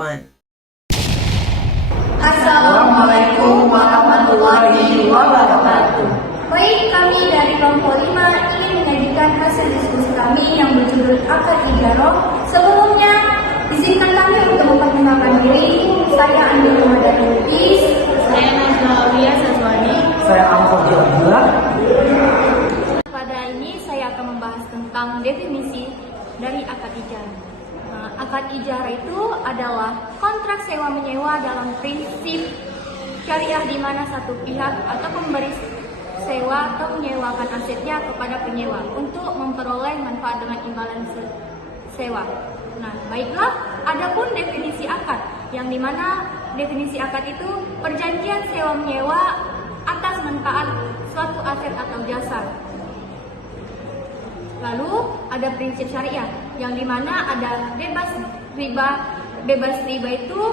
1. Assalamualaikum warahmatullahi wabarakatuh. Baik, kami dari kelompok 5 ingin menyajikan hasil diskusi kami yang berjudul Akad Ijarah. Sebelumnya, izinkan kami untuk memperkenalkan diri. Saya Andi Ramadhani Lubis. Saya Nazla Saswani. Saya Al-Fadhil Abdullah. Pada ini saya akan membahas tentang definisi dari akad ijarah. Akad ijarah itu adalah kontrak sewa-menyewa dalam prinsip syariah di mana satu pihak atau pemberi sewa atau menyewakan asetnya kepada penyewa untuk memperoleh manfaat dengan imbalan sewa. Nah, baiklah, adapun definisi akad, yang dimana definisi akad itu perjanjian sewa-menyewa atas manfaat suatu aset atau jasa. Lalu ada prinsip syariah, yang dimana ada bebas riba. Bebas riba itu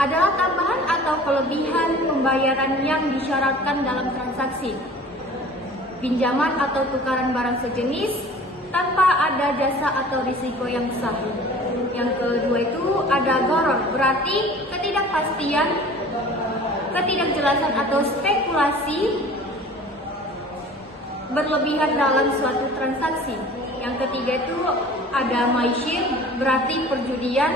adalah tambahan atau kelebihan pembayaran yang disyaratkan dalam transaksi pinjaman atau tukaran barang sejenis tanpa ada jasa atau risiko yang besar. Yang kedua itu ada gharar, berarti ketidakpastian, ketidakjelasan atau spekulasi berlebihan dalam suatu transaksi. Yang ketiga itu ada maisir, berarti perjudian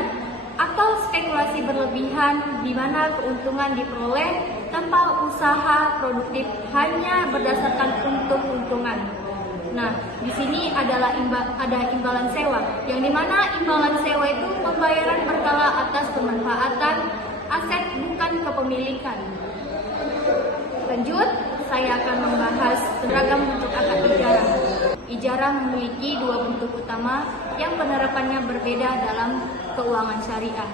atau spekulasi berlebihan di mana keuntungan diperoleh tanpa usaha produktif, hanya berdasarkan untung-untungan. Nah, di sini adalah ada imbalan sewa, yang dimana imbalan sewa itu pembayaran berkala atas pemanfaatan aset bukan kepemilikan. Lanjut, saya akan membahas beragam bentuk akad ijarah. Ijarah memiliki dua bentuk utama yang penerapannya berbeda dalam keuangan syariah.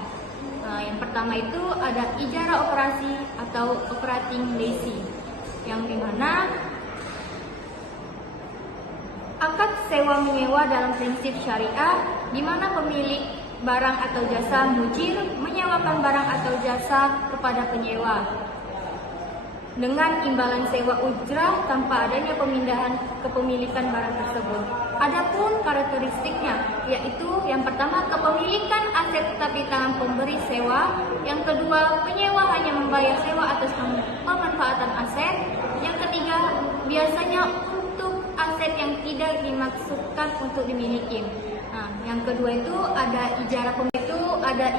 Yang pertama itu ada ijarah operasi atau operating leasing, yang dimana akad sewa menyewa dalam prinsip syariah, di mana pemilik barang atau jasa mujir menyewakan barang atau jasa kepada penyewa dengan imbalan sewa ujrah tanpa adanya pemindahan kepemilikan barang tersebut. Adapun karakteristiknya, yaitu yang pertama kepemilikan aset tetap di tangan pemberi sewa, yang kedua penyewa hanya membayar sewa atas pemanfaatan aset, yang ketiga biasanya untuk aset yang tidak dimaksudkan untuk dimiliki. Nah, yang kedua itu ada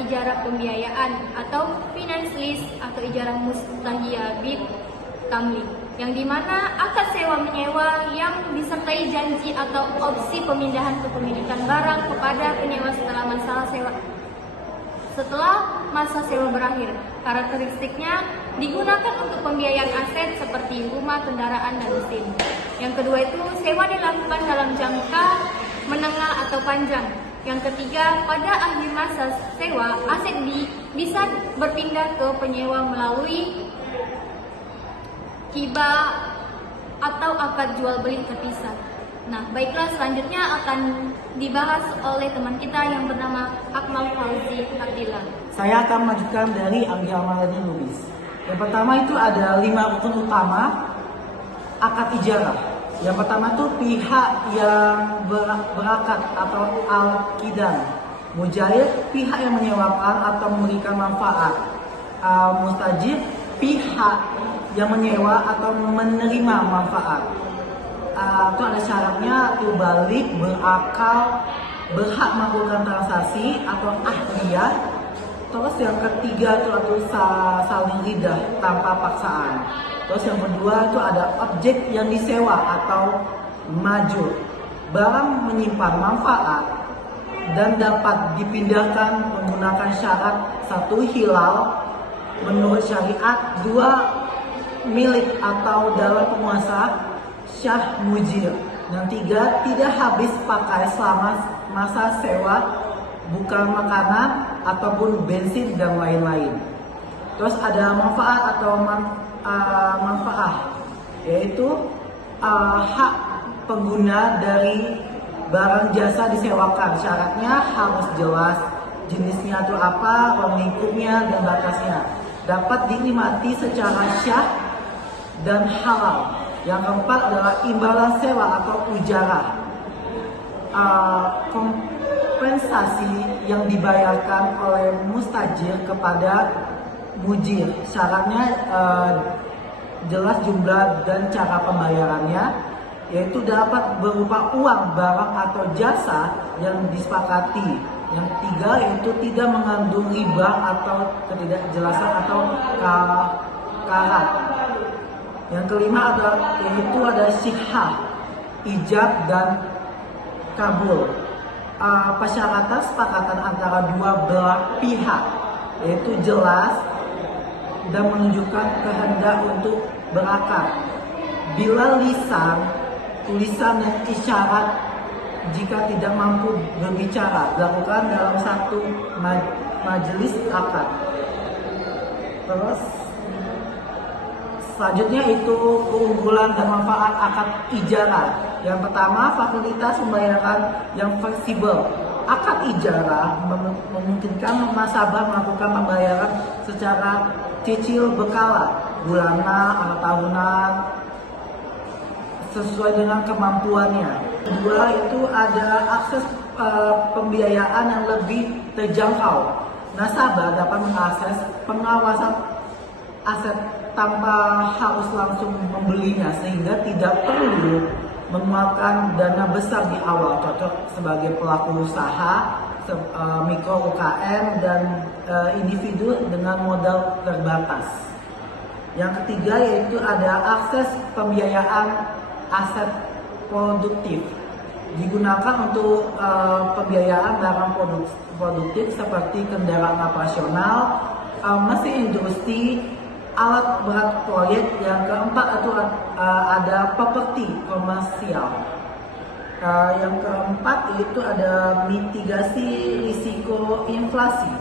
ijarah pembiayaan atau finance lease atau ijarah mustahiyah bid tamlik, yang dimana akad sewa menyewa yang disertai janji atau opsi pemindahan kepemilikan barang kepada penyewa setelah masa sewa berakhir. Karakteristiknya digunakan untuk pembiayaan aset seperti rumah, kendaraan, dan mesin. Yang kedua itu sewa dilakukan dalam jangka menengah atau panjang. Yang ketiga, pada akhir masa sewa, aset bisa berpindah ke penyewa melalui hibah atau akad jual beli terpisah. Nah, baiklah, selanjutnya akan dibahas oleh teman kita yang bernama Akmal Fauzi Abdillah. Saya akan melanjutkan dari Andi Ramadhani Lubis. Yang pertama itu ada 5 rukun utama akad ijarah. Yang pertama itu pihak yang berakad atau al-qidan. Mujair, pihak yang menyewakan atau memberikan manfaat. Mustajir, pihak yang menyewa atau menerima manfaat. Itu ada syaratnya, itu balik, berakal, berhak melakukan transaksi atau ahliyah. Terus yang ketiga itu saling lidah tanpa paksaan. Terus yang kedua itu ada objek yang disewa atau majur, barang menyimpan manfaat dan dapat dipindahkan menggunakan syarat: 1. Hilal menurut syariat, 2. Milik atau dalam penguasa syah mujir, dan 3. Tidak habis pakai selama masa sewa, bukan makanan ataupun bensin dan lain-lain. Terus ada manfaat atau manfaat, yaitu hak pengguna dari barang jasa disewakan. Syaratnya harus jelas, jenisnya itu apa, ruang lingkupnya, dan batasnya. Dapat dinikmati secara syah dan halal. Yang keempat adalah imbalan sewa atau ujarah. Kompensasi yang dibayarkan oleh mustajir kepada mujir. Syaratnya jelas jumlah dan cara pembayarannya, yaitu dapat berupa uang, barang atau jasa yang disepakati. Yang tiga yaitu tidak mengandung riba atau ketidakjelasan atau karat. Yang kelima yaitu ada sihah, ijab dan kabul. Persyaratan sepakatan antara dua belah pihak yaitu jelas dan menunjukkan kehendak untuk berakad. Bila lisan, tulisan dan isyarat jika tidak mampu berbicara dilakukan dalam satu majelis akad. Terus selanjutnya itu keunggulan dan manfaat akad ijarah. Yang pertama, fasilitas pembayaran yang fleksibel. Akad ijarah memungkinkan nasabah melakukan pembayaran secara cicil berkala, bulanan atau tahunan sesuai dengan kemampuannya. Kedua, itu ada akses pembiayaan yang lebih terjangkau. Nasabah dapat mengakses pengawasan aset tanpa harus langsung membelinya, sehingga tidak perlu mengeluarkan dana besar di awal, cocok sebagai pelaku usaha, mikro UKM dan individu dengan modal terbatas. Yang ketiga yaitu ada akses pembiayaan aset produktif, digunakan untuk pembiayaan barang produktif seperti kendaraan operasional, mesin industri, alat berat proyek. Yang keempat itu ada properti komersial. Yang keempat itu ada mitigasi risiko inflasi.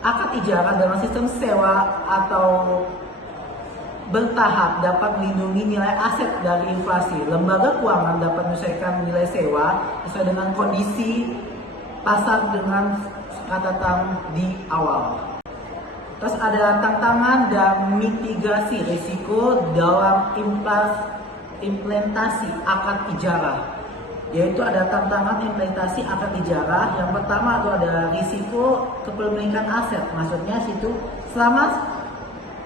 Akad ijarah dalam sistem sewa atau bertahap dapat melindungi nilai aset dari inflasi. Lembaga keuangan dapat menyesuaikan nilai sewa sesuai dengan kondisi pasar dengan catatan di awal. Terus ada tantangan dan mitigasi risiko dalam implementasi akad ijarah. Yaitu ada tantangan implementasi akad ijarah. Yang pertama itu ada risiko kepemilikan aset. Maksudnya situ selama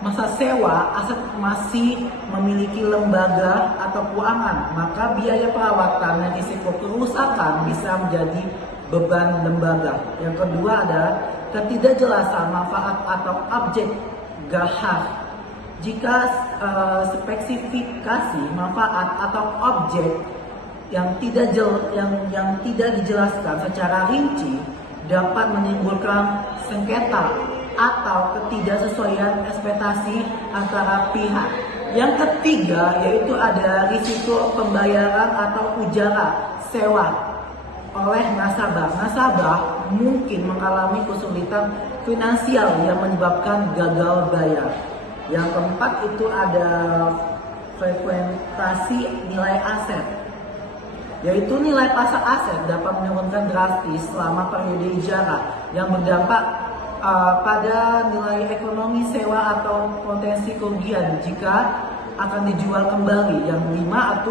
masa sewa aset masih memiliki lembaga atau keuangan, maka biaya perawatan dan risiko kerusakan bisa menjadi beban lembaga. Yang kedua ada ketidakjelasan manfaat atau objek gahar. Jika spesifikasi manfaat atau objek yang tidak dijelaskan secara rinci dapat menimbulkan sengketa atau ketidaksesuaian ekspektasi antara pihak. Yang ketiga yaitu ada risiko pembayaran atau ujara sewa oleh nasabah. Nasabah mungkin mengalami kesulitan finansial yang menyebabkan gagal bayar. Yang keempat itu ada frekuentasi nilai aset, yaitu nilai pasar aset dapat menurunkan drastis selama periode ijarah yang berdampak pada nilai ekonomi sewa atau potensi kerugian jika akan dijual kembali. Yang kelima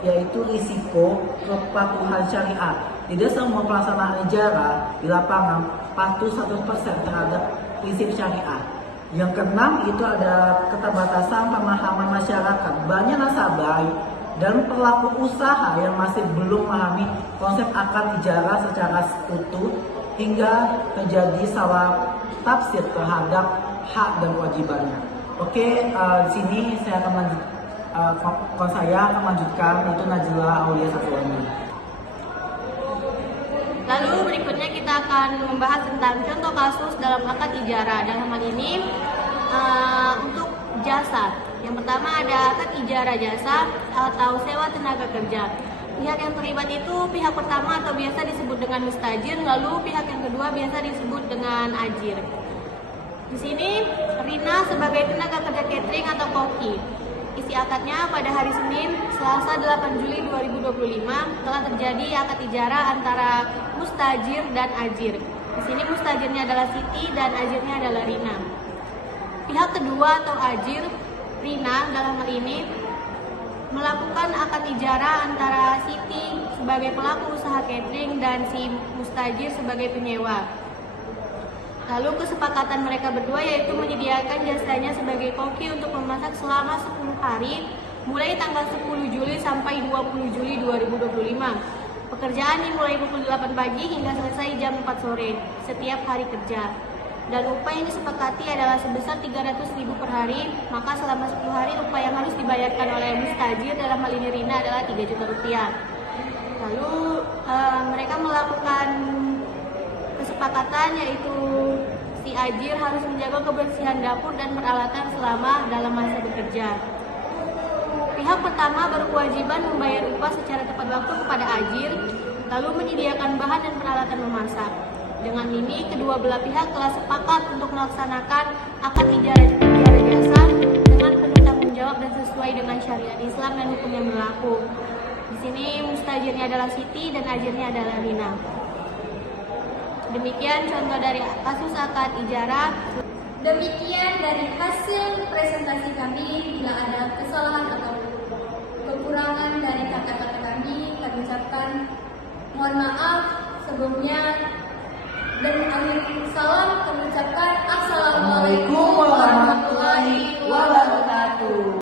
yaitu risiko kepatuhan syariat. Tidak semua pelaksanaan ijarah di lapangan patuh 100% terhadap prinsip syariat. Yang keenam itu ada keterbatasan pemahaman masyarakat. Banyak nasabah dan pelaku usaha yang masih belum memahami konsep akad ijarah secara utuh hingga terjadi salah tafsir terhadap hak dan kewajibannya. Oke, di sini saya akan melanjutkan itu Najla Aulia Satuani. Lalu berikutnya kita akan membahas tentang contoh kasus dalam akad ijarah. Dalam hal ini untuk jasa. Yang pertama ada akad ijarah jasa atau sewa tenaga kerja. Pihak yang terlibat itu pihak pertama atau biasa disebut dengan mustajir, lalu pihak yang kedua biasa disebut dengan ajir. Di sini Rina sebagai tenaga kerja catering atau koki. Isi akadnya pada hari Senin, Selasa 8 Juli 2025 telah terjadi akad ijarah antara mustajir dan ajir. Di sini mustajirnya adalah Siti dan ajirnya adalah Rina. Pihak kedua atau ajir, Rina dalam hal ini melakukan akad ijarah antara Siti sebagai pelaku usaha catering dan si mustajir sebagai penyewa. Lalu kesepakatan mereka berdua yaitu menyediakan jasanya sebagai koki untuk memasak selama 10 hari mulai tanggal 10 Juli sampai 20 Juli 2025. Pekerjaan dimulai pukul 8 pagi hingga selesai jam 4 sore setiap hari kerja. Dan upah yang disepakati adalah sebesar 300.000 per hari, maka selama 10 hari upah yang harus dibayarkan oleh mustajir dalam hal ini Rina adalah 3 juta rupiah. Lalu mereka melakukan kesepakatan yaitu si ajir harus menjaga kebersihan dapur dan peralatan selama dalam masa bekerja. Pihak pertama berkewajiban membayar upah secara tepat waktu kepada ajir, lalu menyediakan bahan dan peralatan memasak. Dengan ini, kedua belah pihak telah sepakat untuk melaksanakan akad ijarah jasa dengan penuh tanggung jawab dan sesuai dengan syariat Islam dan hukum yang berlaku. Di sini mustajirnya adalah Siti dan ajirnya adalah Rina. Demikian contoh dari kasus akad ijarah. Demikian dari hasil presentasi kami. Bila ada kesalahan atau kekurangan dari kata-kata kami ucapkan mohon maaf sebelumnya, dan akhir salam kami ucapkan assalamualaikum warahmatullahi wabarakatuh.